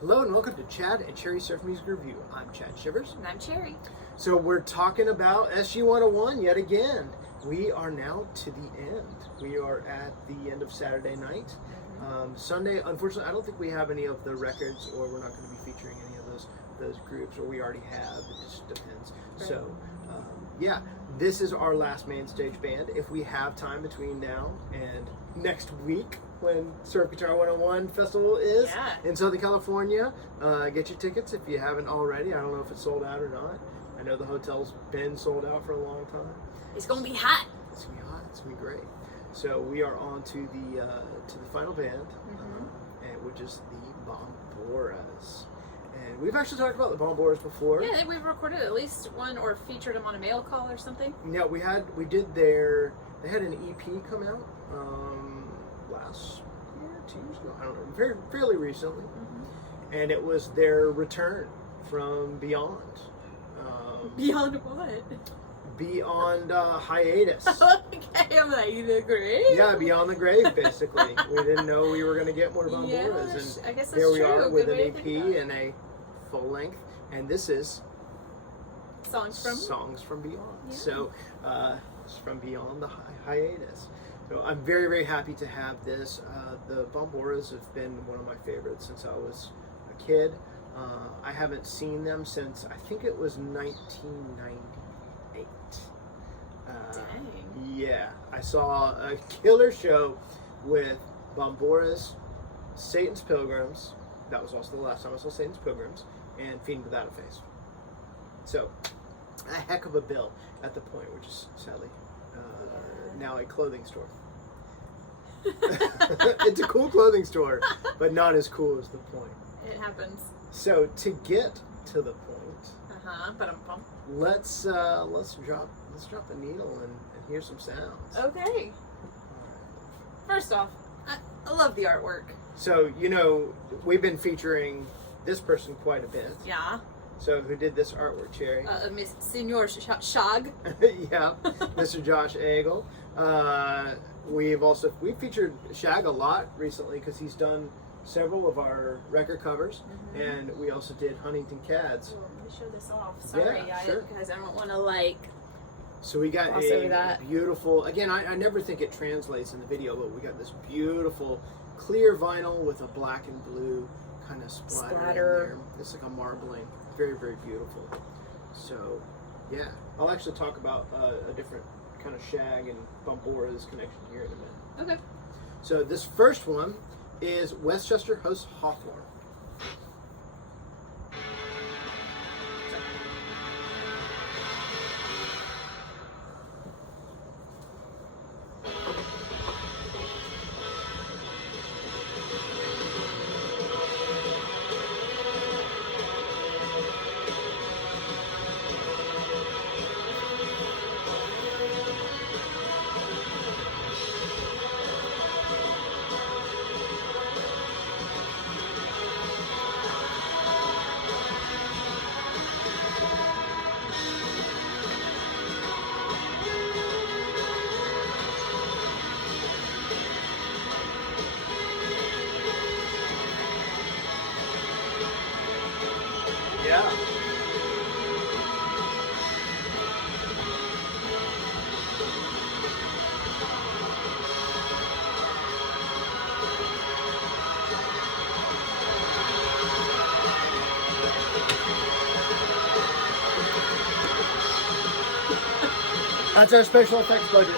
Hello and welcome to Chad and Cherry Surf Music Review. I'm Chad Shivers. And I'm Cherry. So we're talking about SG 101 yet again. We are now to the end. We are at the end of Saturday night. Sunday, unfortunately, I don't think we have any of the records, or we're not going to be featuring any of those groups, or we already have. It just depends. Right. So, yeah, this is our last main stage band. If we have time between now and next week, when Surf Guitar 101 Festival is in Southern California, get your tickets if you haven't already. I don't know if it's sold out or not. I know the hotel's been sold out for a long time. It's going to be hot. It's going to be hot. It's going to be great. So we are on to the final band, which is the Bomboras. And we've actually talked about the Bomboras before. Yeah, we've recorded at least one or featured them on a mail call or something. Yeah, they had an EP come out last year, 2 years ago, I don't know, fairly recently. And it was their return from beyond. Beyond what? Beyond hiatus. Okay, I'm like, the grave? Yeah, beyond the grave, basically. We didn't know we were going to get more Bomboras. And I guess that's here we true. are with Good an EP and a full length. And this is Songs from Beyond. Yeah. So it's from beyond the hiatus. So I'm very, very happy to have this. The Bomboras have been one of my favorites since I was a kid. I haven't seen them since, I think it was 1998. Dang. Yeah, I saw a killer show with Bomboras, Satan's Pilgrims. That was also the last time I saw Satan's Pilgrims, and Fiend Without a Face. So, a heck of a bill at the point, which is sadly now a clothing store. It's a cool clothing store, but not as cool as the point. It happens. So to get to the point, let's drop the needle and hear some sounds. Okay. First off, I love the artwork. So we've been featuring this person quite a bit. Yeah. So who did this artwork, Cherry? Miss Senor Shag. Yeah, Mr. Josh Agel. We've featured Shag a lot recently because he's done several of our record covers, and we also did Huntington Cads. Well, let me show this off. Sorry, sure. Guys, I don't want to So we got a beautiful. Again, I never think it translates in the video, but we got this beautiful clear vinyl with a black and blue kind of splatter in there. It's like a marbling. Very, very beautiful. So, yeah, I'll actually talk about a different kind of Shag and Bomboras connection here in a minute. Okay. So this first one is Westchester hosts Hawthorne. Yeah. That's our special effects budget.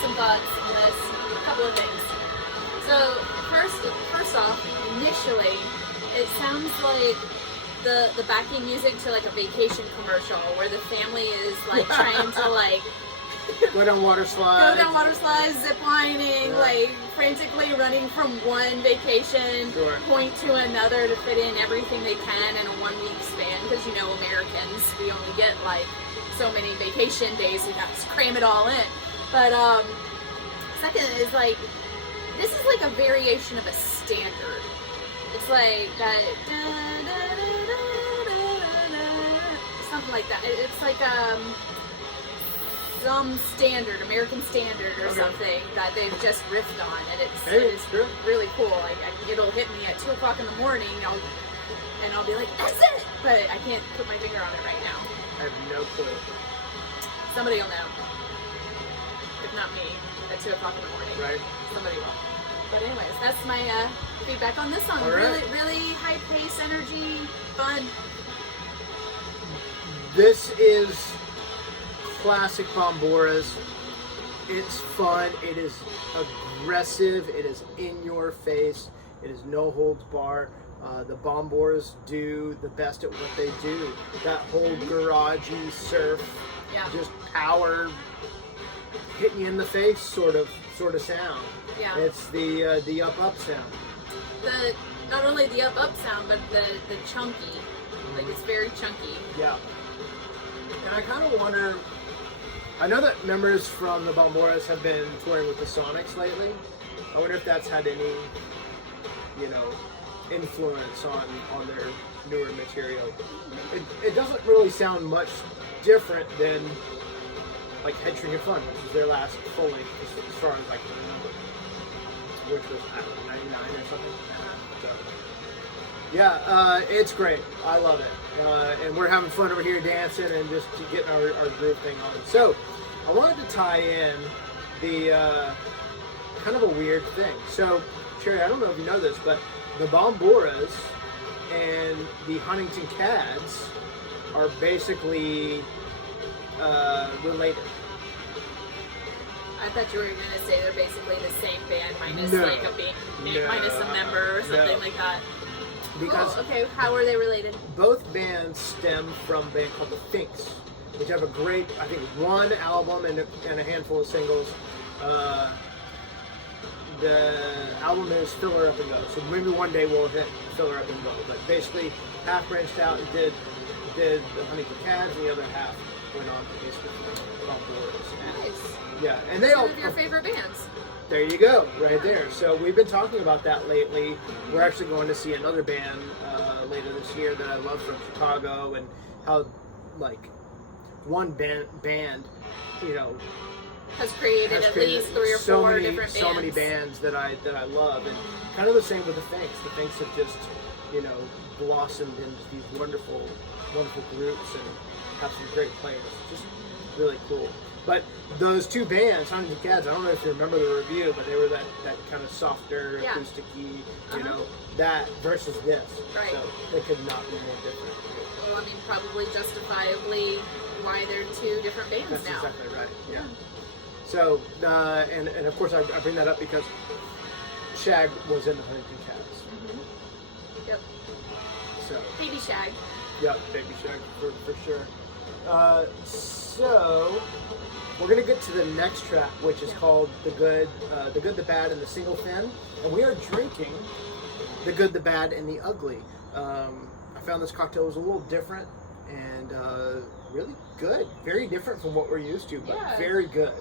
some thoughts on this. A couple of things. So first off, initially, it sounds like the backing music to like a vacation commercial where the family is like trying to like Go down water slides. zip lining, like frantically running from one vacation point to another to fit in everything they can in a 1 week span. Because you know, Americans, we only get like so many vacation days, we got to cram it all in. But second is like, this is like a variation of a standard. It's like that, something like that. It's like some standard, American standard or something that they've just riffed on, and it's really cool. Like it'll hit me at 2 o'clock in the morning, and I'll be like, that's it! But I can't put my finger on it right now. I have no clue. Somebody will know. If not me, at 2 o'clock in the morning. Right. Somebody will. But anyways, that's my feedback on this song. Right. Really high pace, energy, fun. This is classic Bomboras. It's fun. It is aggressive. It is in your face. It is no holds bar. The Bomboras do the best at what they do. That whole garagey surf, just power hitting you in the face sort of sound. Yeah. It's the up sound. Not only the up sound, but the chunky. Like it's very chunky. Yeah. And I kind of wonder. I know that members from the Bomboras have been touring with the Sonics lately. I wonder if that's had any, influence on their newer material. It doesn't really sound much different than like Head Shrink and Fun, which is their last full length as far as like, which was, I don't know, 99 or something. So, yeah, it's great. I love it. And we're having fun over here dancing and just getting our groove thing on. So, I wanted to tie in the kind of a weird thing. So, Sherry, I don't know if you know this, but the Bomboras and the Huntington Cads are basically related. I thought you were going to say they're basically the same band minus minus a member or something like that. Because cool. Okay, how are they related? Both bands stem from a band called the Finks, which have a great, I think, one album and a handful of singles. The album is Filler Up and Go, so maybe one day we'll hit Filler Up and Go. But basically, half branched out and did the Huntington Cads, and the other half went on to basically Bomboras. Nice. Yeah, and they Two all of your favorite bands. There you go, right there. So we've been talking about that lately. We're actually going to see another band later this year that I love from Chicago, and how like one band, has created at least 3 or 4 different bands. So many bands that I love, and kind of the same with the Finks. The Finks have just blossomed into these wonderful groups and have some great players. Just really cool. But those two bands, Huntington Cads, I don't know if you remember the review, but they were that kind of softer, acoustic-y, that versus this. Right. So they could not be more different. Well, I mean, probably justifiably why they're 2 different bands That's now. exactly right, yeah. So, and of course I bring that up because Shag was in the Huntington Cads. Mm-hmm. Yep. So. Baby Shag. Yep, Baby Shag for sure. So we're gonna get to the next track, which is called The Good, the Bad, and the Single Fin, and we are drinking The Good, the Bad, and the Ugly. I found this cocktail was a little different and really good. Very different from what we're used to, but very good.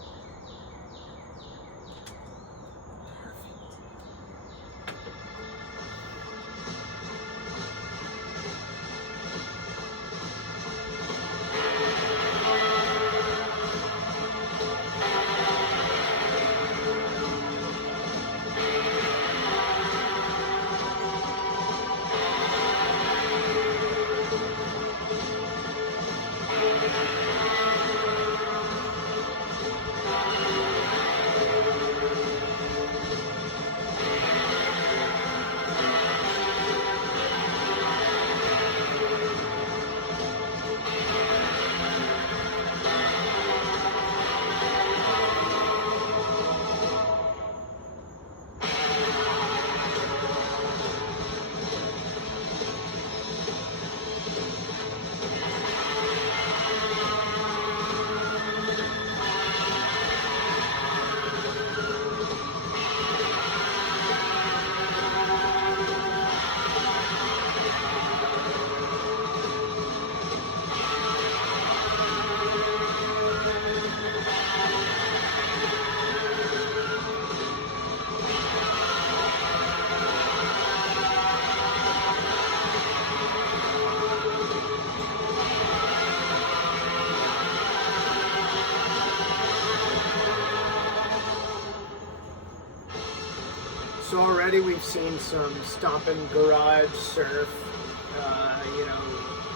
So already we've seen some stomping garage surf,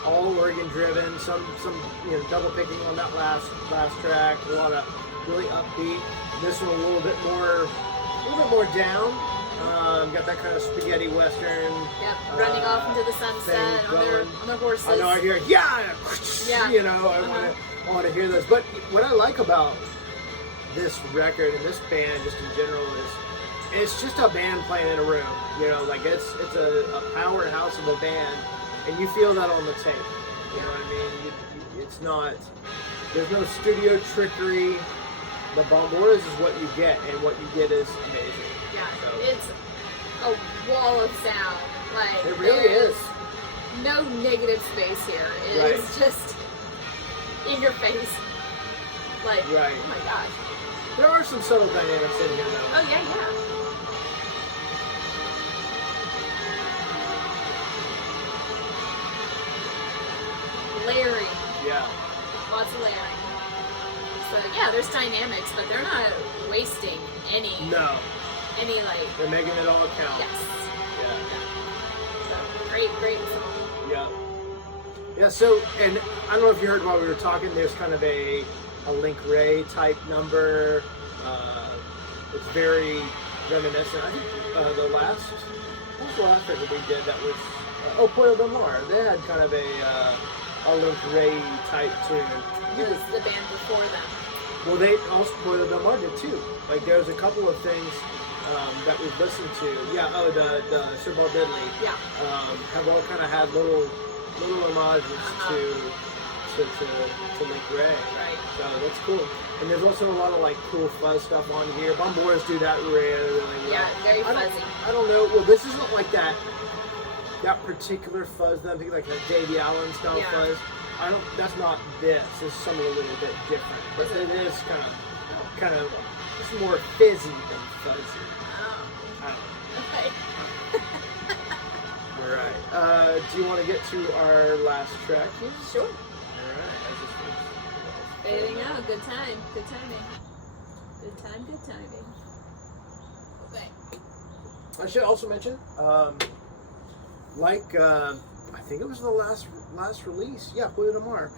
all organ driven, some double picking on that last track, a lot of really upbeat. This one a little bit more down. Got that kind of spaghetti western. Yep, running off into the sunset on their horses. I know I hear yeah. I want to hear those. But what I like about this record and this band just in general is it's just a band playing in a room. It's a powerhouse of a band, and you feel that on the tape. You know what I mean? It's not. There's no studio trickery. The Bomboras is what you get, and what you get is amazing. Yeah, so it's a wall of sound. Like it really is. No negative space here. It is just in your face. Like, right. Oh my gosh. There are some subtle dynamics in here, though. Oh yeah. Layering. Yeah. Lots of layering. So yeah, there's dynamics, but they're not wasting any. No. Any like. They're making it all count. Yes. Yeah. So great song. Yeah. Yeah. So, and I don't know if you heard while we were talking. There's kind of a Link Ray type number. It's very reminiscent. I think what was the last record we did that was Pollo Del Mar. They had kind of a Link Ray type tune. It was the band before them. Well, they also Pollo Del Mar did too. Like there's a couple of things that we've listened to. Yeah. Oh, the Sir Bob Diddley. Yeah. Have all kind of had little homages to Link Ray. Right. So that's cool. And there's also a lot of like cool fuzz stuff on here. Bomboras do that really well. Yeah, very fuzzy. I don't know. Well, this isn't like that particular fuzz that I'm thinking like a Davey Allen style fuzz. That's not this. This is something a little bit different. But it is kind of it's more fizzy than fuzzy. Oh. I don't know. Okay. All right. Do you want to get to our last track here? Sure. All right. Fading out. Good time. Good timing. Good timing. Okay. I should also mention, I think it was the last release. Yeah, Pollo Del Mar.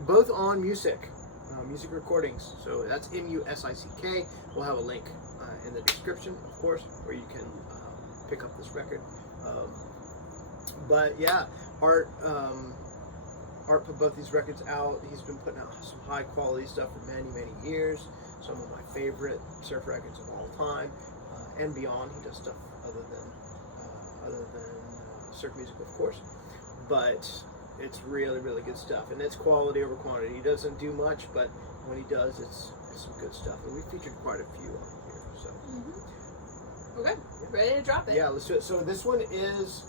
Both on music recordings. So that's MUSICK. We'll have a link in the description, of course, where you can pick up this record. But yeah, Art put both these records out. He's been putting out some high quality stuff for many years. Some of my favorite surf records of all time, and beyond. He does stuff other than surf music, of course, but it's really good stuff, and it's quality over quantity. He doesn't do much, but when he does, it's some good stuff, and we featured quite a few on here. So, Okay, ready to drop it? Yeah, let's do it. So this one is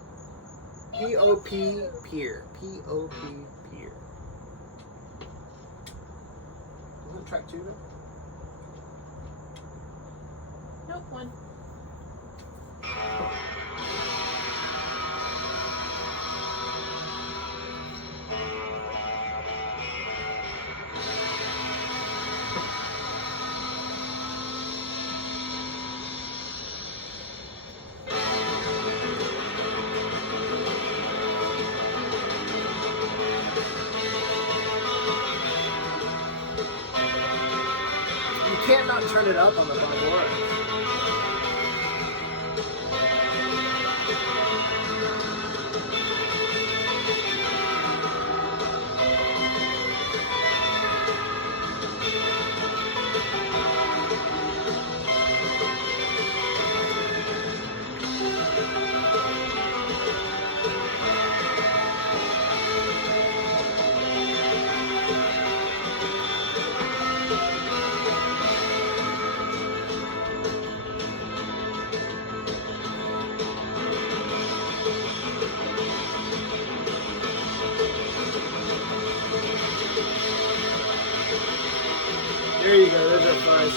P.O.P. Pier. P.O.P. Pier. Isn't that track 2 though? Nope, 1. You can't not turn it up on the Bomboras. There you go, those are fuzz.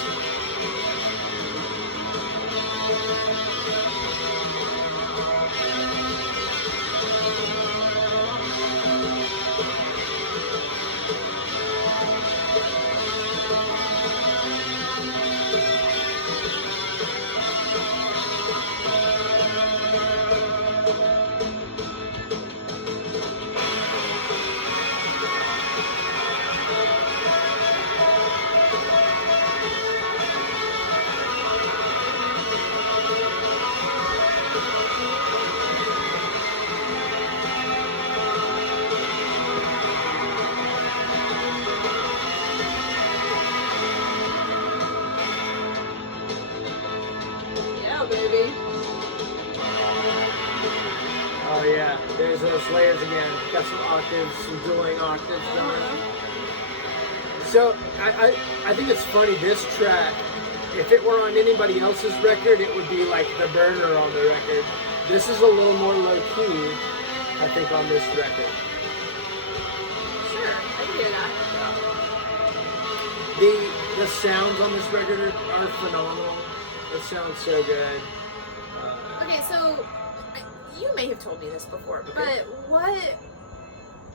Oh yeah, there's those layers again. Got some octaves, some dueling octaves going. So I think it's funny, this track, if it were on anybody else's record, it would be like the burner on the record. This is a little more low key, I think, on this record. Sure, I can hear that. The sounds on this record are phenomenal. It sounds so good. Okay, so you may have told me this before, Okay. but what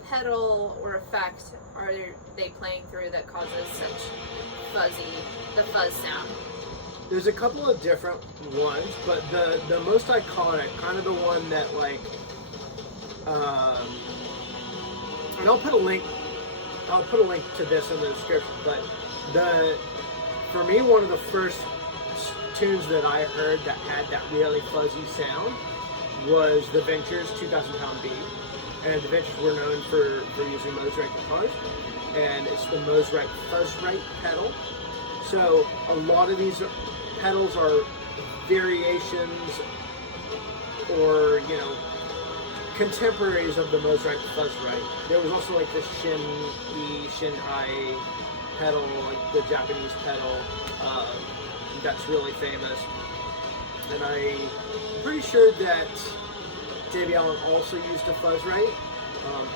pedal or effect are they playing through that causes such the fuzz sound? There's a couple of different ones, but the most iconic, kind of the one that like, and I'll put a link to this in the description, but for me, one of the first tunes that I heard that had that really fuzzy sound was the Ventures 2,000 Pound Beat. And the Ventures were known for using Mosrite guitars, and it's the Mosrite Fuzzrite pedal. So a lot of these pedals are variations or, you know, contemporaries of the Mosrite Fuzzrite. There was also like the Shin-Hai pedal, like the Japanese pedal, that's really famous. And I'm pretty sure that Davey Allen also used a Fuzzrite,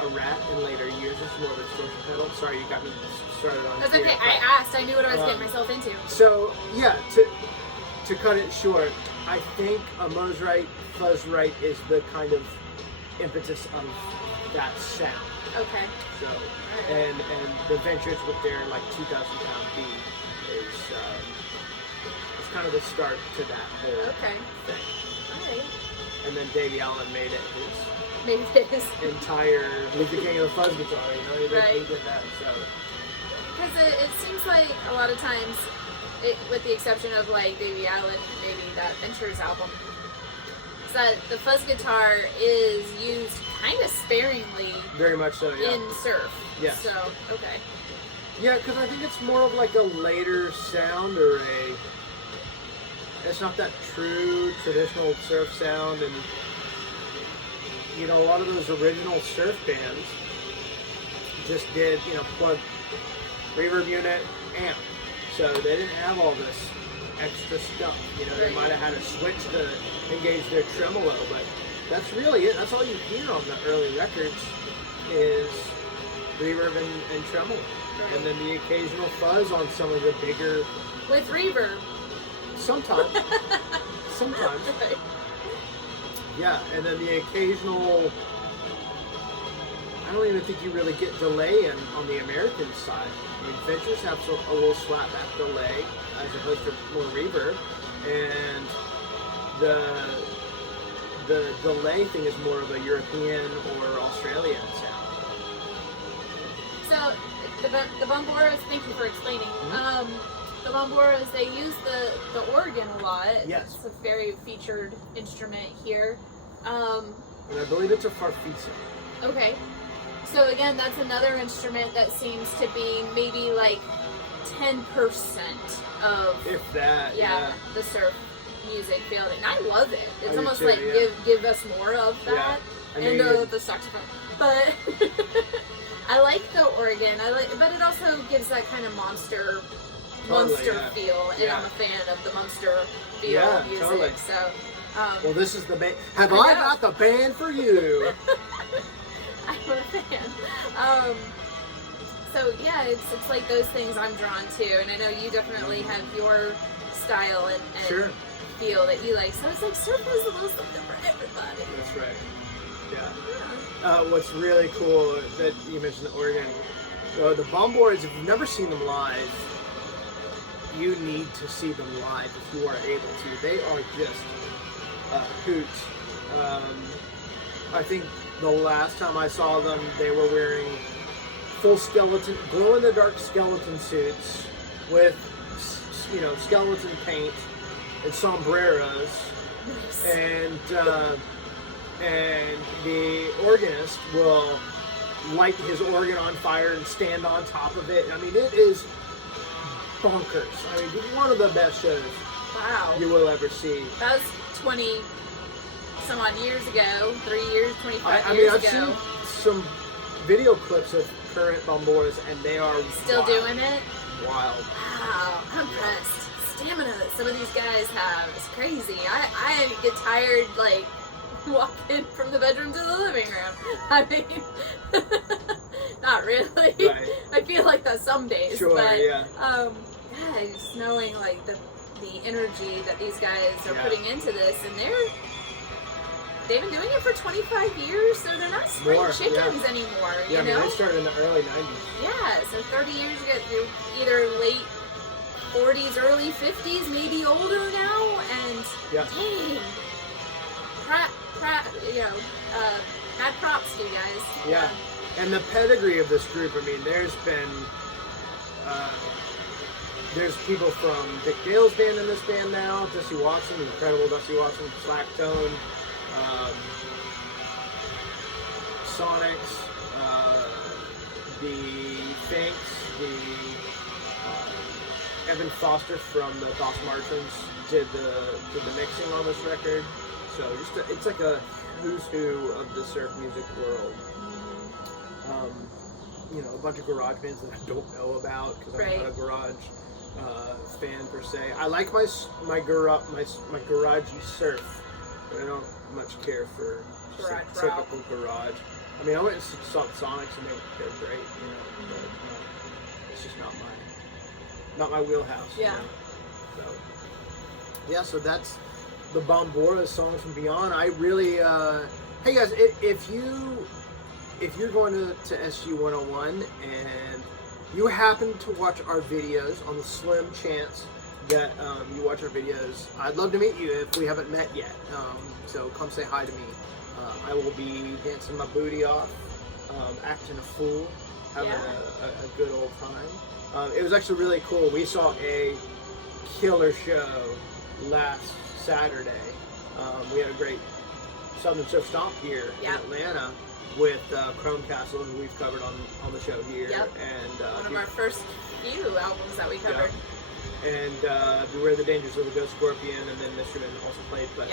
a Rat in later years. It's more of a distortion pedal. Sorry, you got me started on That's Pier, okay. but, I asked. I knew what I was getting myself into. So yeah, to cut it short, I think a Mosrite Fuzzrite is the kind of impetus of that sound. Okay. So and the Ventures with their like 2,000 pound beat is it's kind of the start to that whole thing. All right. And then Davey Allen made it his entire. He's the king of the fuzz guitar. You know, he did that. So because it seems like a lot of times, with the exception of like Davey Allen, maybe that Ventures album, is that the fuzz guitar is used kind of sparingly. Very much so. Yeah. In surf. Yes. So okay. Yeah, because I think it's more of like a later sound or it's not that true traditional surf sound, and you know, a lot of those original surf bands just did, you know, plug reverb unit, amp, so they didn't have all this extra stuff. You know, they might have had a switch to engage their tremolo, but that's really it. That's all you hear on the early records is reverb and tremolo. Right. And then the occasional fuzz on some of the bigger... With reverb. Sometimes. Sometimes. Right. Yeah, and then the occasional... I don't even think you really get delay on the American side. I mean, Ventures have a little slapback delay as opposed to more reverb. And the delay thing is more of a European or Australian sound. So the Bomboras, thank you for explaining. Mm-hmm. The Bomboras, they use the organ a lot. Yes. It's a very featured instrument here. And I believe it's a farfisa. Okay. So again, that's another instrument that seems to be maybe like 10% of if that, yeah. the surf music field, and I love it. It's almost too, like yeah. give us more of that, I mean, and the saxophone. But I like the organ. But it also gives that kind of monster yeah. feel, and I'm a fan of the monster feel music. Totally. So, well, this is the band. Have I got the band for you? I'm a fan. So yeah, it's like those things I'm drawn to, and I know you definitely have your style and sure. feel that you like. So it's like surf is a little something for everybody. That's right. Yeah. What's really cool that you mentioned the organ. The Bomboras, if you've never seen them live, you need to see them live if you are able to. They are just a hoot. I think the last time I saw them, they were wearing full skeleton, glow-in-the-dark skeleton suits with, you know, skeleton paint and sombreros. Nice. And the organist will light his organ on fire and stand on top of it. I mean, it is bonkers. I mean, it's one of the best shows Wow. you will ever see. That was 20 some odd years ago, 3 years, 25 I mean, years I've ago. seen some video clips of current Bomboras, and they are Still doing it? Wild. Wow, I'm impressed. Stamina that some of these guys have is crazy. I get tired, like, walking from the bedroom to the living room. I mean, not really. Right. I feel like that some days. Sure, but, yeah. yeah, just knowing, like, the energy that these guys are putting into this, and they've been doing it for 25 years, so they're not spring chickens anymore, you know? I mean, they started in the early 90s. Yeah, so 30 years ago, they're either late 40s, early 50s, maybe older now, and dang, mad props to you guys. Yeah, and the pedigree of this group, I mean, there's people from Dick Dale's band in this band now, Dusty Watson, the incredible Dusty Watson, Slack Tone, Sonics, the Finks, Evan Foster from the Boss Martins did the mixing on this record. So it's like a who's who of the surf music world. You know, a bunch of garage bands that I don't know about because I'm not a garage fan per se. I like my garagey surf, but I don't much care for typical garage. I mean, I went and saw the Sonics and they're great, you know, but it's just not my wheelhouse. Yeah. You know? So yeah, so that's the Bomboras Songs from Beyond. I really, hey guys, if you're going to SG 101 and you happen to watch our videos, on the slim chance that you watch our videos, I'd love to meet you if we haven't met yet. So come say hi to me. I will be dancing my booty off, acting a fool, having a good old time. It was actually really cool. We saw a killer show last Saturday. We had a great Southern Surf Stomp here in Atlanta with Chrome Castle, who we've covered on the show here. Yep. And one of our first few albums that we covered. Yeah. And Beware the Dangers of the Ghost Scorpion, and then Mr. Man also played. But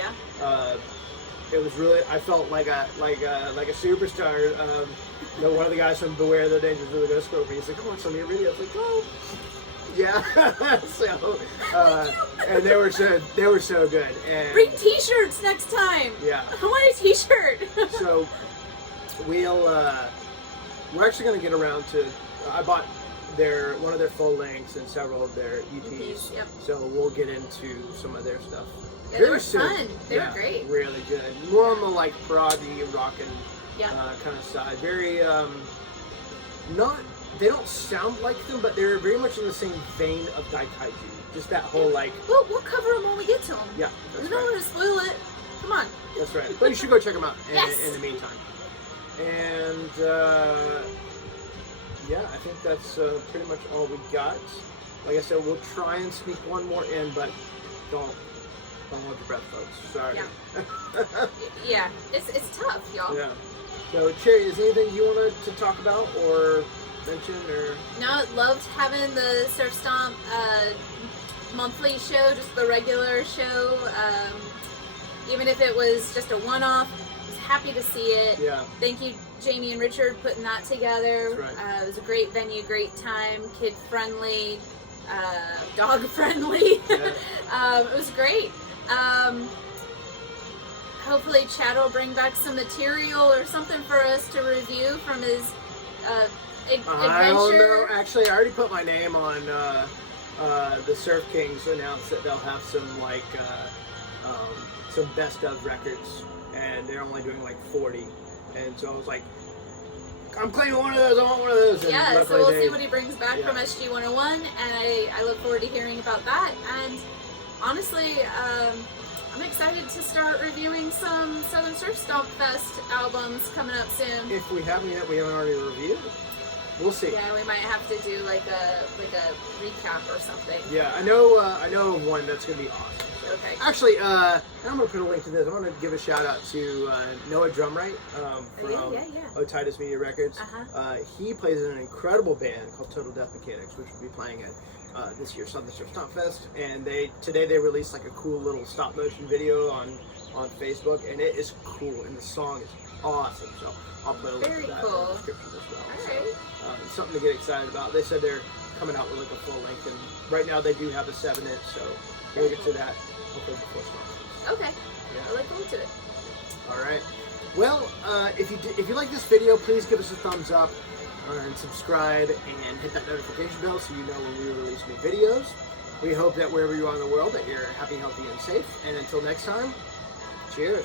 it was really, I felt like a superstar. One of the guys from Beware the Dangers of the Ghost Scorpion, he's like, "I watched some of your videos." Like, oh, yeah. So, and they were so good. And bring T-shirts next time. Yeah. I want a T-shirt. So we're actually going to get around to. I bought one of their full lengths and several of their EPs. Yep. So we'll get into some of their stuff. Yeah, they were fun. They were great. Really good. More on the like proggy, rockin' kind of side. Very they don't sound like them, but they're very much in the same vein of Daikaiju. Just that whole like. We'll cover them when we get to them. Yeah, that's we don't want to spoil it. Come on. That's right. But you should go check them out Yes. in the meantime. And I think that's pretty much all we got. Like I said, we'll try and sneak one more in, but don't hold your breath, folks. Sorry. Yeah, it's tough, y'all. Yeah. So, Cherry, is there anything you wanted to talk about or mention, or? No, loved having the Surf Stomp monthly show, just the regular show. Even if it was just a one-off, I was happy to see it. Yeah. Thank you, Jamie and Richard, putting that together. That's right. It was a great venue, great time, kid-friendly, dog-friendly. Yeah. It was great. Hopefully Chad will bring back some material or something for us to review from his adventure. I don't know. Actually, I already put my name on the Surf Kings announced that they'll have some like some best of records, and they're only doing like 40. And so I was like, I'm claiming one of those. I want one of those. And yeah, so we'll see what he brings back from SG 101, and I look forward to hearing about that. And honestly, I'm excited to start reviewing some Southern Surf Stomp Fest albums coming up soon. If we haven't yet, we haven't already reviewed. We'll see. Yeah, we might have to do like a recap or something. Yeah, I know of one that's gonna be awesome. Okay. Actually, and I'm gonna put a link to this. I want to give a shout out to Noah Drumright from Otitis Media Records. He plays in an incredible band called Total Death Mechanics, which will be playing at this year's Southern Surf Stomp Fest. And today they released like a cool little stop motion video on on Facebook, and it is cool, and the song is awesome. So I'll put a link Very to that cool. in the description as well. All So, right. it's something to get excited about. They said they're coming out with like a full length, and right now they do have a 7-inch, so we'll get to that hopefully before summer. Okay. Yeah. I look forward to it. All right. Well, if you like this video, please give us a thumbs up and subscribe and hit that notification bell so you know when we release new videos. We hope that wherever you are in the world that you're happy, healthy, and safe. And until next time, cheers.